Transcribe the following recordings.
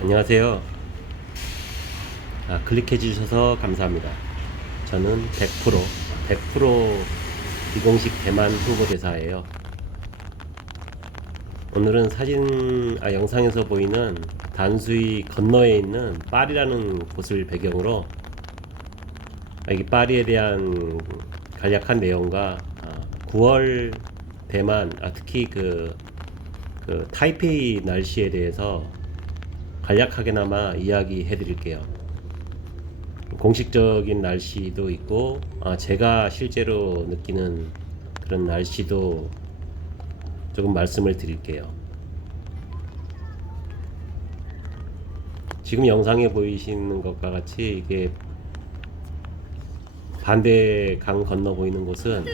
안녕하세요. 클릭해 주셔서 감사합니다. 저는 100% 비공식 대만 홍보대사예요. 오늘은 영상에서 보이는 단수이 건너에 있는 파리라는 곳을 배경으로 이 파리에 대한 간략한 내용과 9월 대만, 특히 그 타이페이 날씨에 대해서 간략하게나마 이야기해 드릴게요. 공식적인 날씨도 있고 제가 실제로 느끼는 그런 날씨도 조금 말씀을 드릴게요. 지금 영상에 보이시는 것과 같이 이게 반대 강 건너 보이는 곳은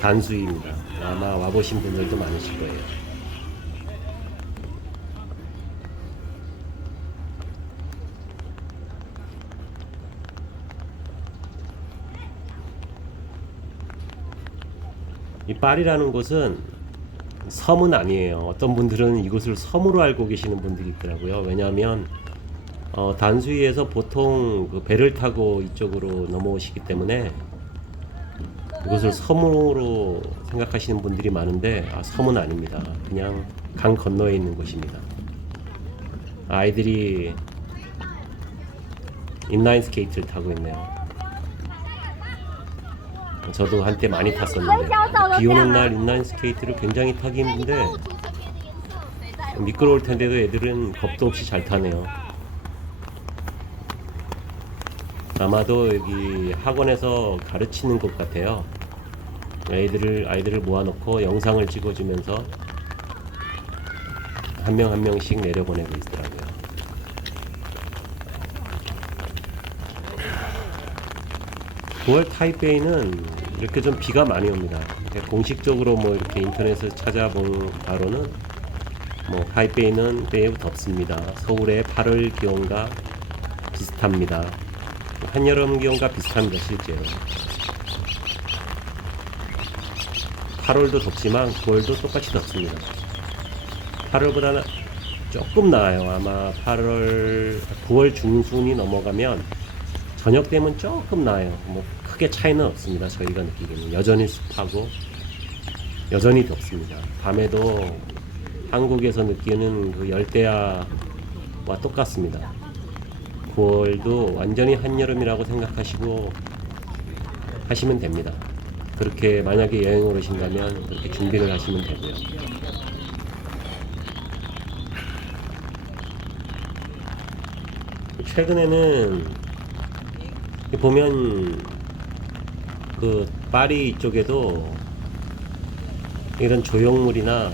단수이입니다. 아마 와보신 분들도 많으실 거예요. 이 파리라는 곳은 섬은 아니에요. 어떤 분들은 이곳을 섬으로 알고 계시는 분들이 있더라고요. 왜냐하면 단수이에서 보통 그 배를 타고 이쪽으로 넘어오시기 때문에 이곳을 섬으로 생각하시는 분들이 많은데 섬은 아닙니다. 그냥 강 건너에 있는 곳입니다. 아이들이 인라인 스케이트를 타고 있네요. 저도 한때 많이 탔었는데 비 오는 날 인라인 스케이트를 굉장히 타기 힘든데 미끄러울 텐데도 애들은 겁도 없이 잘 타네요. 아마도 여기 학원에서 가르치는 것 같아요. 아이들을 모아놓고 영상을 찍어주면서 한 명 한 명씩 내려보내고 있더라고요. (9월) 타이베이는 이렇게 좀 비가 많이 옵니다. 공식적으로 뭐 이렇게 인터넷에서 찾아본 바로는 타이베이는 매우 덥습니다. 서울의 8월 기온과 비슷합니다. 한여름 기온과 비슷합니다. 실제로 8월도 덥지만 9월도 똑같이 덥습니다. 8월보다는 조금 나아요. 아마 9월 중순이 넘어가면 저녁 되면 조금 나아요. 크게 차이는 없습니다. 저희가 느끼기에는 여전히 습하고 여전히 덥습니다. 밤에도 한국에서 느끼는 그 열대야와 똑같습니다. 9월도 완전히 한여름이라고 생각하시고 하시면 됩니다. 그렇게 만약에 여행을 오신다면 그렇게 준비를 하시면 되고요. 최근에는 보면 그 파리 쪽에도 이런 조형물이나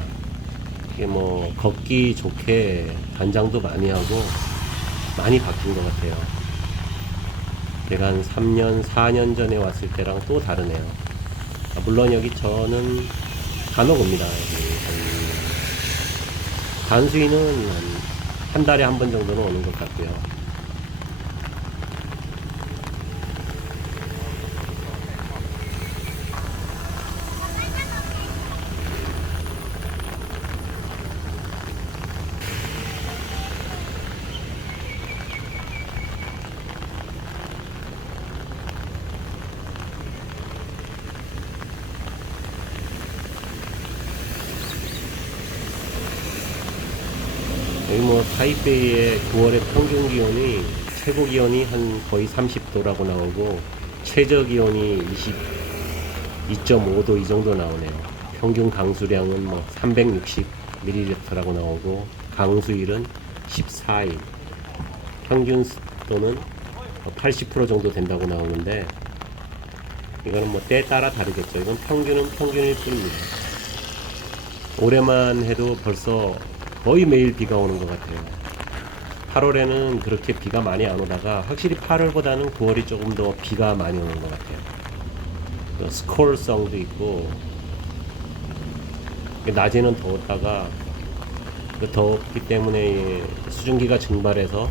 이게 걷기 좋게 단장도 많이 하고 많이 바뀐 것 같아요. 제가 한 3년, 4년 전에 왔을 때랑 또 다르네요. 물론 여기 저는 간혹 옵니다. 단수이는 한 달에 한 번 정도는 오는 것 같고요. 여기 타이베이의 9월의 평균 기온이 최고 기온이 한 거의 30도라고 나오고 최저 기온이 22.5도 이 정도 나오네요. 평균 강수량은 360ml라고 나오고 강수일은 14일, 평균 습도는 80% 정도 된다고 나오는데 이거는 때에 따라 다르겠죠. 이건 평균은 평균일 뿐입니다. 올해만 해도 벌써 거의 매일 비가 오는 것 같아요. 8월에는 그렇게 비가 많이 안 오다가 확실히 8월보다는 9월이 조금 더 비가 많이 오는 것 같아요. 스콜성도 있고 낮에는 더웠다가 더웠기 때문에 수증기가 증발해서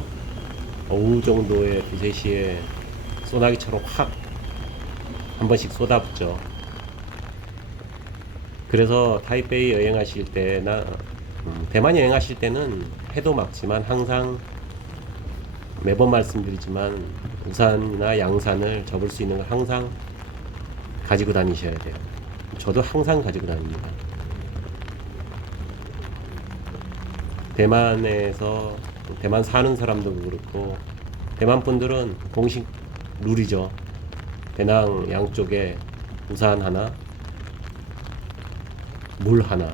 오후 정도에 2, 3시에 소나기처럼 확 한 번씩 쏟아붓죠. 그래서 타이베이 여행하실 때나 대만 여행하실 때는 해도 막지만 항상 매번 말씀드리지만 우산이나 양산을 접을 수 있는 걸 항상 가지고 다니셔야 돼요. 저도 항상 가지고 다닙니다. 대만 사는 사람도 그렇고, 대만 분들은 공식 룰이죠. 배낭 양쪽에 우산 하나, 물 하나,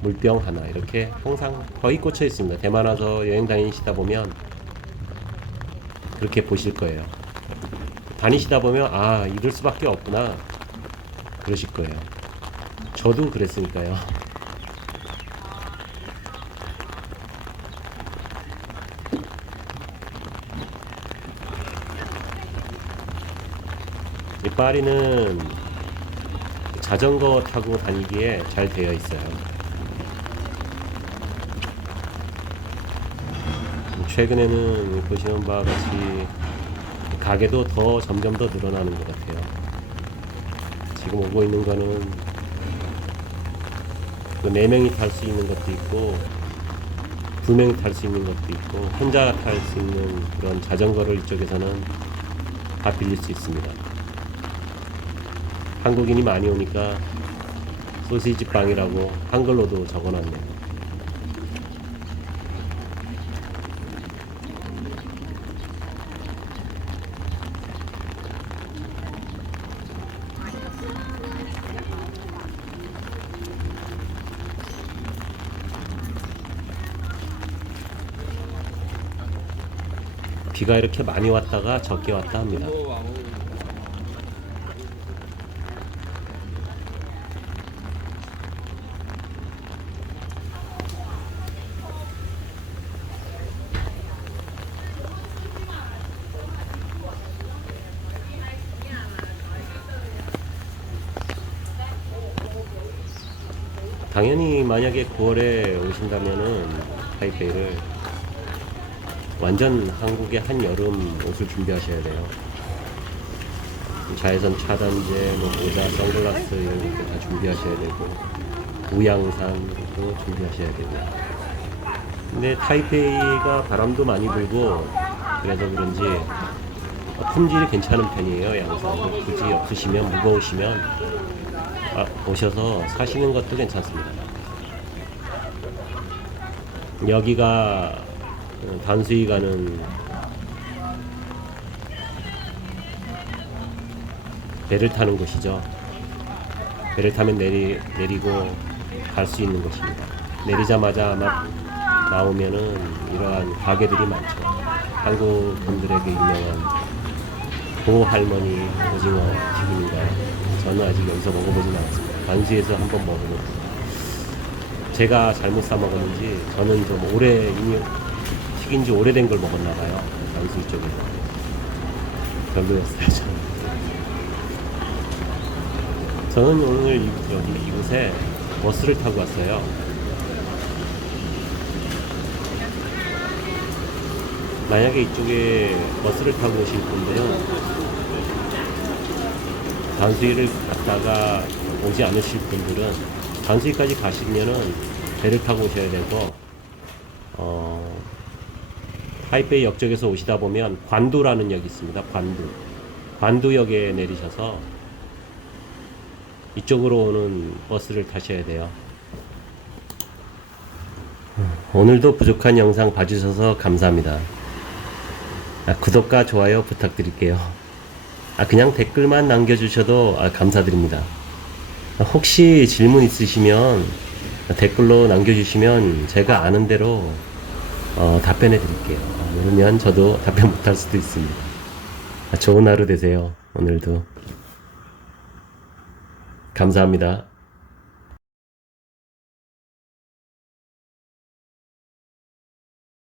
물병 하나, 이렇게 항상 거의 꽂혀 있습니다. 대만 와서 여행 다니시다 보면 그렇게 보실 거예요. 다니시다 보면 아, 이럴 수밖에 없구나 그러실 거예요. 저도 그랬으니까요. 이 파리는 자전거 타고 다니기에 잘 되어 있어요. 최근에는 보시는 바와 같이 가게도 점점 더 늘어나는 것 같아요. 지금 오고 있는 거는 그 4명이 탈 수 있는 것도 있고 2명이 탈 수 있는 것도 있고 혼자 탈 수 있는 그런 자전거를 이쪽에서는 다 빌릴 수 있습니다. 한국인이 많이 오니까 소시지 빵이라고 한글로도 적어놨네요. 비가 이렇게 많이 왔다가 적게 왔다 합니다. 당연히 만약에 9월에 오신다면은 타이페이를 완전 한국의 한여름 옷을 준비하셔야 돼요. 자외선 차단제, 모자, 선글라스 이런 것도 다 준비하셔야 되고 우양산도 준비하셔야 되고. 근데 타이페이가 바람도 많이 불고 그래서 그런지 품질이 괜찮은 편이에요. 양산 굳이 없으시면 무거우시면 오셔서 사시는 것도 괜찮습니다. 여기가 단수이 가는 배를 타는 곳이죠. 배를 타면 내리고 갈 수 있는 곳입니다. 내리자마자 아마 나오면은 이러한 가게들이 많죠. 한국 분들에게 유명한 고할머니 오징어 튀김인가요? 저는 아직 여기서 먹어보진 않았습니다. 단수에서 한번 먹어보고 제가 잘못 사 먹었는지 저는 좀 이미 튀긴 지 오래된 걸 먹었나 봐요. 단수 쪽에서 별로였어요. 저는 오늘 이곳에 버스를 타고 왔어요. 만약에 이쪽에 버스를 타고 오실 분들은 단수이를 갔다가 오지 않으실 분들은 단수이까지 가시면은 배를 타고 오셔야 되고, 타이페이 역쪽에서 오시다 보면 관두라는 역이 있습니다. 관두역에 내리셔서 이쪽으로 오는 버스를 타셔야 돼요. 오늘도 부족한 영상 봐주셔서 감사합니다. 구독과 좋아요 부탁드릴게요. 그냥 댓글만 남겨주셔도 감사드립니다. 혹시 질문 있으시면 댓글로 남겨주시면 제가 아는 대로 답변해 드릴게요. 그러면 저도 답변 못할 수도 있습니다. 좋은 하루 되세요. 오늘도 감사합니다.